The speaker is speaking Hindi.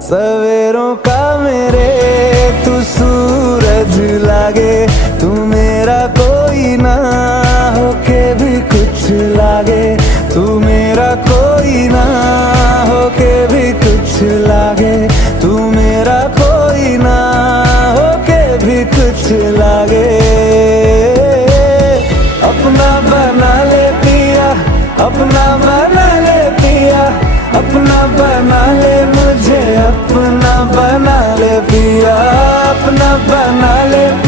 सवेरों का मेरे तू सूरज लागे, तू मेरा कोई ना होके भी कुछ लागे, तू मेरा कोई ना होके भी कुछ लागे, तू मेरा कोई ना होके भी कुछ लागे। अपना बना ले पिया, अपना बना ले पिया, अपना बना ले मुझे, अपना बना ले पिया, अपना बना ले पिया।